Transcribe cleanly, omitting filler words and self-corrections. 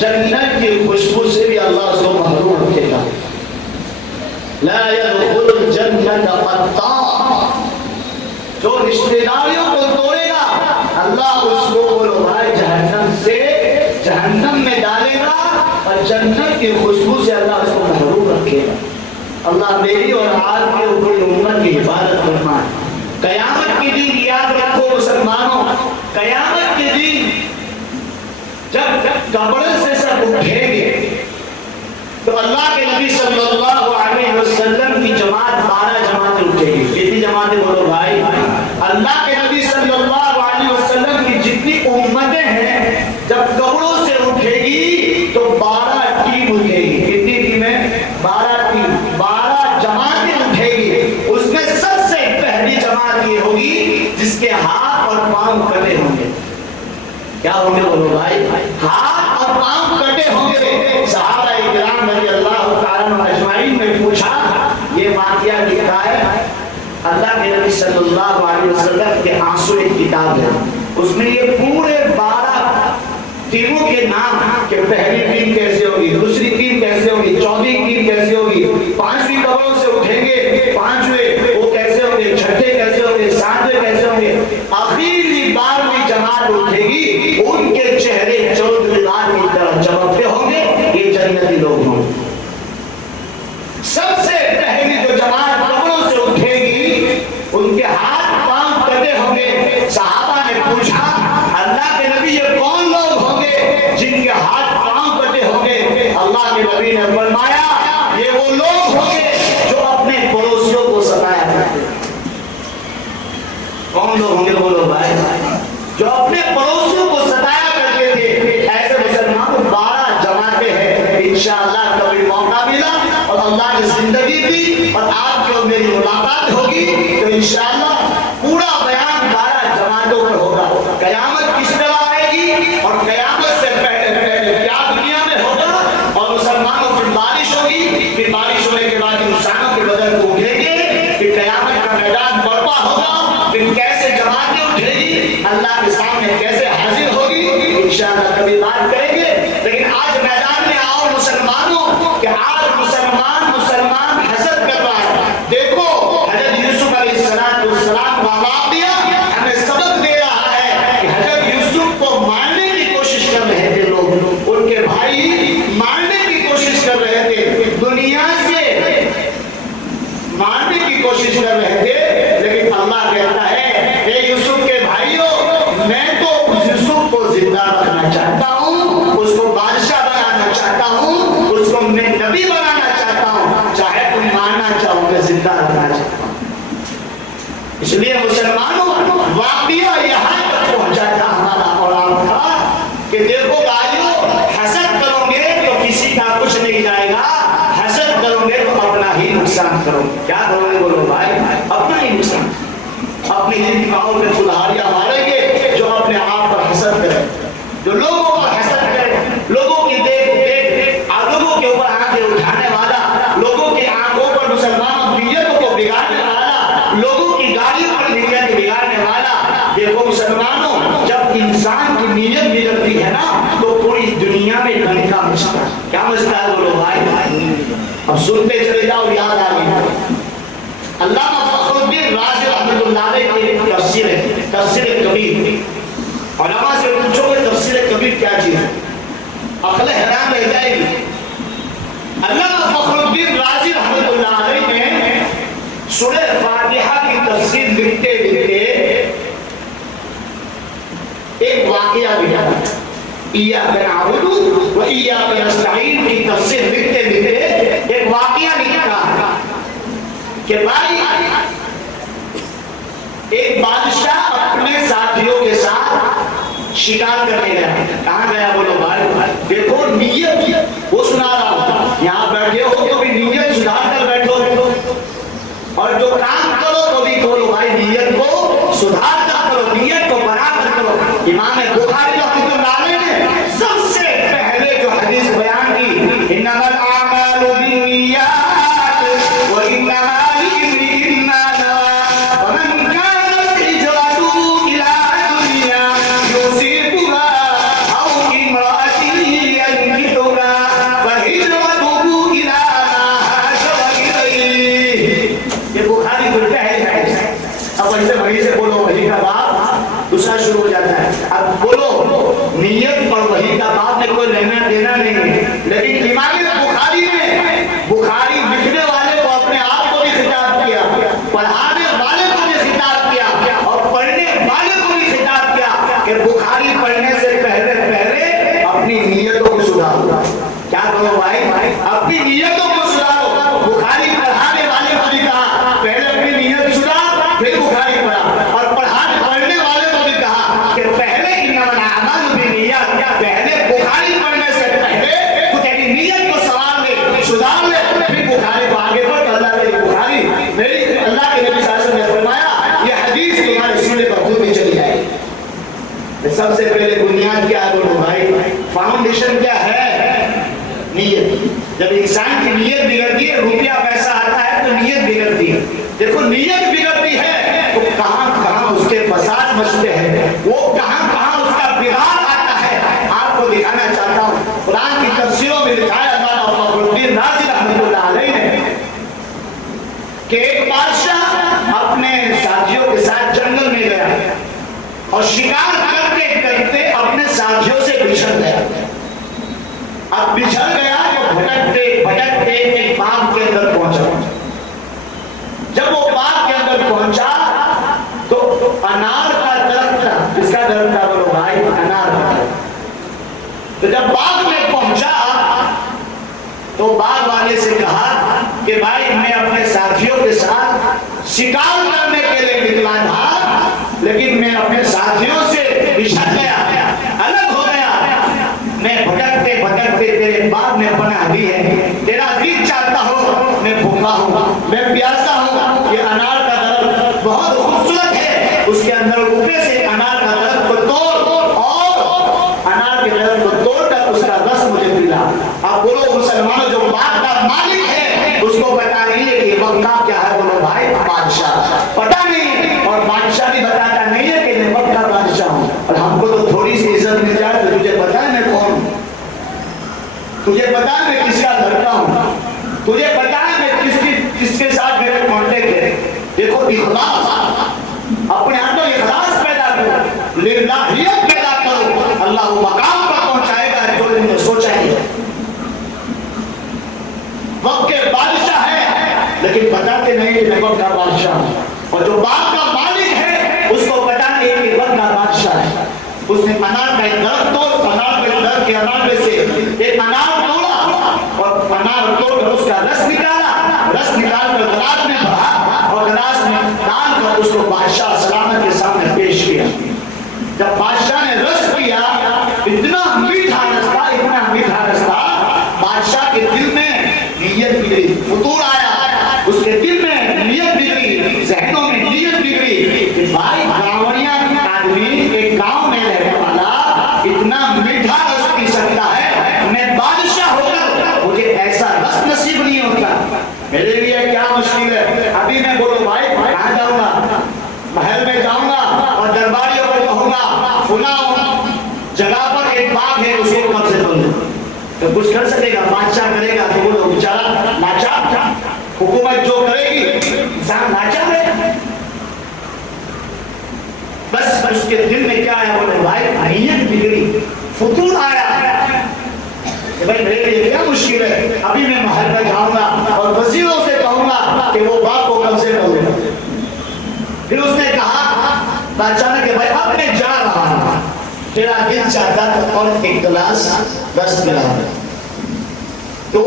जन्नत की खुशबू से भी अल्लाह उसको महरूम रखेगा। ला यदखुलुल जन्नत क़त्ता, जो रिश्तेदारियों को तोड़ेगा अल्लाह उसको बोलो भाई जहन्नम में डालेगा और जन्नत की खुशबू से अल्लाह उसको महरूम रखेगा। अल्लाह मेरी और आपकी और पूरी उम्मत की हिफाजत फरमाए। कयामत के दिन याद रखो मुसलमानों, कयामत के दिन जब कब्र से सब उठेंगे तो अल्लाह के नबी सल्लल्लाहु अलैहि वसल्लम की जमात 12 जमातें उठेगी। कितनी जमातें बोलो भाई? अल्लाह के नबी सल्लल्लाहु अलैहि वसल्लम की जितनी उम्मतें हैं जब कब्रों से उठेगी तो 12 टीम उठेगी। कितनी टीमें? 12 टीम, 12 जमातें उठेगी। उसमें सबसे पहली जमात ये होगी जिसके हाथ और पांव कटे होंगे। क्या होंगे बोलो भाई? हाथ और पांव कटे होंगे। सहाबा इकराम रज़ियल्लाहु ताला अजमाइन ने पूछा, ये वाक़या लिखा है अल्लाह के नबी सल्लल्लाहु अलैहि वसल्लम के आंसू एक किताब है, उसमें ये पूरे 12 टीमों के नाम कि पहली टीम कैसे होगी, दूसरी टीम कैसे होगी, चौथी टीम कैसे होगी, 5वीं कब्रों से उठेंगे, 5वें वो कैसे होंगे, छठे कैसे होंगे, 7वें कैसे होंगे, आखिरी 12वीं जमात उठेगी। उनके चेहरे चौधरीदार की तरह चमकते होंगे, ये जन्नती लोग होंगे। सबसे पहली जो जमात कब्रों से उठेगी उनके हाथ पांव कटे होंगे। सहाबा ने पूछा, अल्लाह के नबी ये कौन लोग होंगे जिनके हाथ पांव कटे होंगे? अल्लाह के नबी ने फरमाया, ये वो लोग होंगे जो अपने पड़ोसियों को सताया करते। कौन लोग होंगे बोलो भाई? जो अपने पड़ोसियों को सताया करते थे। ऐसे मुसलमान 12 जमातें हैं। इंशाअल्लाह कभी मौका मिला और अल्लाह की जिंदगी दी और आपकी और मेरी मुलाकात होगी तो इंशाअल्लाह पूरा बयान 12 जमातों पर होगा। कयामत किस तरह आएगी और कयामत से पहले क्या दुनिया में होगा और मुसलमानों की बारिश होगी, फिर बारिश होने के बाद इंसानों के बदन को उठेंगे, फिर कयामत का मैदान बर्पा होगा, फिर कैसे जमातें उठेगी, अल्लाह के सामने कैसे हाजिर होगी, इंशाअल्लाह कभी बात करेंगे। लेकिन आज मैदान में आओ मुसलमानों कि आज मुसलमान हसद कर रहा है। देखो हजरत यूसुफ अलैहिस्सलाम का वाक़या हमें सबक दे रहा है कि हजरत यूसुफ को मारने की कोशिश कर रहे थे लोग, उनके भाई मारने की कोशिश कर रहे थे, दुनिया से मारने की कोशिश कर रहे थे। लेकिन अल्लाह कहता है, हे यूसुफ के भाइयों, मैं तो यूसुफ को जिंदा रखना चाहता हूँ, उसको बादशाह बनाना चाहता हूँ, उसको मैं नबी बनाना चाहता हूँ, चाहे तुम मारना चाहो मैं जिंदा रखना चाहता हूँ। इसलिए मुसलमानों वाक़या यहाँ तक पहुँचा था हमारा और आपका कि देखो भाइयों, हसद करोगे तो किसी का कुछ नहीं जाएगा, हसद करोगे तो अपना ही नुकसान करोगे। क्या करोगे बोलो भाई? अपना ही नुकसान। अपनी जिंदगियों में सुधारियां मारेंगे जो अपने आप पर हसद करें, जो लोगों पर हसद करें, लोगों की देख लोगों के ऊपर आंखें उठाने वाला, लोगों की आंखों पर मुसलमानों की नीयतों को बिगाड़ने वाला, लोगों की गाड़ियों पर नीयत बिगाड़ने वाला। देखो मुसलमानों, जब इंसान की नीयत बिगड़ती है ना तो पूरी दुनिया में डंका मचता है। क्या मचता है बोलो भाई? अब सुनते चले जाओ, याद आ गई। अल्लामा फखरुद्दीन राज़ी रहमतुल्लाह अलैह की तफसीर कबीर, उलमा से पूछोगे तफसीर कबीर क्या चीज है, अक्ल हैरान रह जाएगी। अल्लामा फखरुद्दीन राज़ी रहमतुल्लाह अलैह ने सूरह फातिहा की तफसीर लिखते लिखते एक वाक़या लिखा, इय्याका नअबुदु व इय्याका नस्तईन की तफसीर लिखते लिखते एक वाक़या लिखा कि भाई एक बादशाह अपने साथियों के साथ शिकार करने गया। कहाँ गया बोलो भाई? देखो नीयत वो सुना रहा हूँ, यहाँ बैठे हो तो भी नीयत सुधार कर बैठो और जो काम करो तो भी करो भाई, नीयत को सुधार कर करो, नीयत को बना कर करो। इमाम बुखारी रहमतुल्लाह अलैह ने सबसे पहले जो हदीस बयान की, इन्नमल आमालु बिन्नियात व इन्नमा लिकुल्लिम्रिइन मा नवा वमन कानत हिजरतुहु इला दुनिया युसीबुहा औ इम्राअतिन फाउंडेशन क्या है? नीयत। जब इंसान की नीयत बिगड़ती है, रुपया पैसा आता है तो नीयत बिगड़ती है। देखो नीयत बिगड़ती है तो कहां कहां उसके फसाद मचते हैं, वो कहां कहां उसका बिगाड़ आता है। आपको दिखाना चाहता हूं, कुरान की तफसीरों में लिखा है अल्लामा फखरुद्दीन राज़ी रहमतुल्लाह अलैह ने कि एक बादशाह अपने साथियों के साथ जंगल में गया और शिकार करते करते अपने साथियों से बिछड़ गया। अब बिछड़ गया तो भटकते भटकते एक बाग के अंदर पहुंचा। जब वो बाग के अंदर पहुंचा तो अनार का दरख्त था। किसका दरख्त था? बोलो भाई, अनार का। तो जब बाग में पहुंचा तो बाग वाले से कहा कि भाई मैं अपने साथियों के साथ शिकार करने के लिए निकला था, लेकिन मैं अपने साथियों से बिछड़ गया, अलग हो गया। मैं भटकते भटकते तेरे बाग में पनाह दी है। तेरा दिल चाहता हो, मैं भूखा हूँ, मैं प्यासा हूँ। ये अनार का दरख्त बहुत खूबसूरत है, उसके अंदर ऊपर से अनार का दरख्त को तोड़ और अनार के दरख्त को तोड़कर उसका रस मुझे पिला। अब बोलो मुसलमानों, जो बाग का मालिक है उसको पता नहीं है कि वक्त का क्या है। बोलो भाई, बादशाह पता नहीं, और बादशाह भी बताता नहीं है कि मैं वक्त का बादशाह हूँ। और हमको तो थोड़ी सी इज्जत मिल जाए तो तुझे पता है मैं कौन हूँ, तुझे पता है मैं किसका लड़का हूँ, तुझे पता है मैं किसके साथ मेरे कॉन्टेक्ट है। देखो इखलास, अपने अंदर इखलास पैदा करो, लिल्लाहियत पैदा करो, अल्लाह वो मकाम पर पहुंचाएगा जो तुमने सोचा ही है। वक्त के बादशाह है लेकिन बताते नहीं कि मैं वक्त का बादशाह हूं, और जो बाग का मालिक है उसको पता नहीं कि वक्त का बादशाह है। उसने अनार का एक दरख्त तोड़, अनार के दरख्त के अनार में से एक अनार तोड़ा और अनार तोड़कर उसका रस निकाला, रस निकालकर गिलास में भरा और गिलास में डालकर उसको बादशाह सलामत के सामने पेश किया। जब बादशाह ने रस पिया, इतना मीठा रस था, इतना मीठा रस था, बादशाह के दिल में नीयत बिगड़ी, फुतूर आया, उसके दिल में नीयत बिगड़ी, ज़हनों में नीयत बिगड़ी कि भाई गांवड़िया आदमी, एक गांव में रहने वाला इतना मीठा रस पी सकता है, मैं बादशाह होकर मुझे ऐसा रस नसीब नहीं होता, मेरे लिए क्या मुश्किल है। अभी मैं बोलो भाई कहाँ जाऊंगा, महल में जाऊंगा और दरबारियों को कहूंगा फुला जगह पर एक बाग है उसको कब्जे कर लो, तो कुछ कर सकेगा? बादशाह करेगा तो वो लोग बेचारा नाचा, हुकूमत जो करेगी इंसान नाचा है। बस उसके दिल में क्या है? बोले भाई नीयत बिगड़ी, फुतूर आया कि भाई मेरे लिए क्या मुश्किल है, अभी मैं महल में जाऊंगा और वजीरों से कहूंगा कि वो बाग को कब्जे कर ले। फिर उसने कहा बादशाह ने कि भाई अब मैं जा रहा हूं, तेरा दिल चाहता था और एक गिलास रस पिला। तो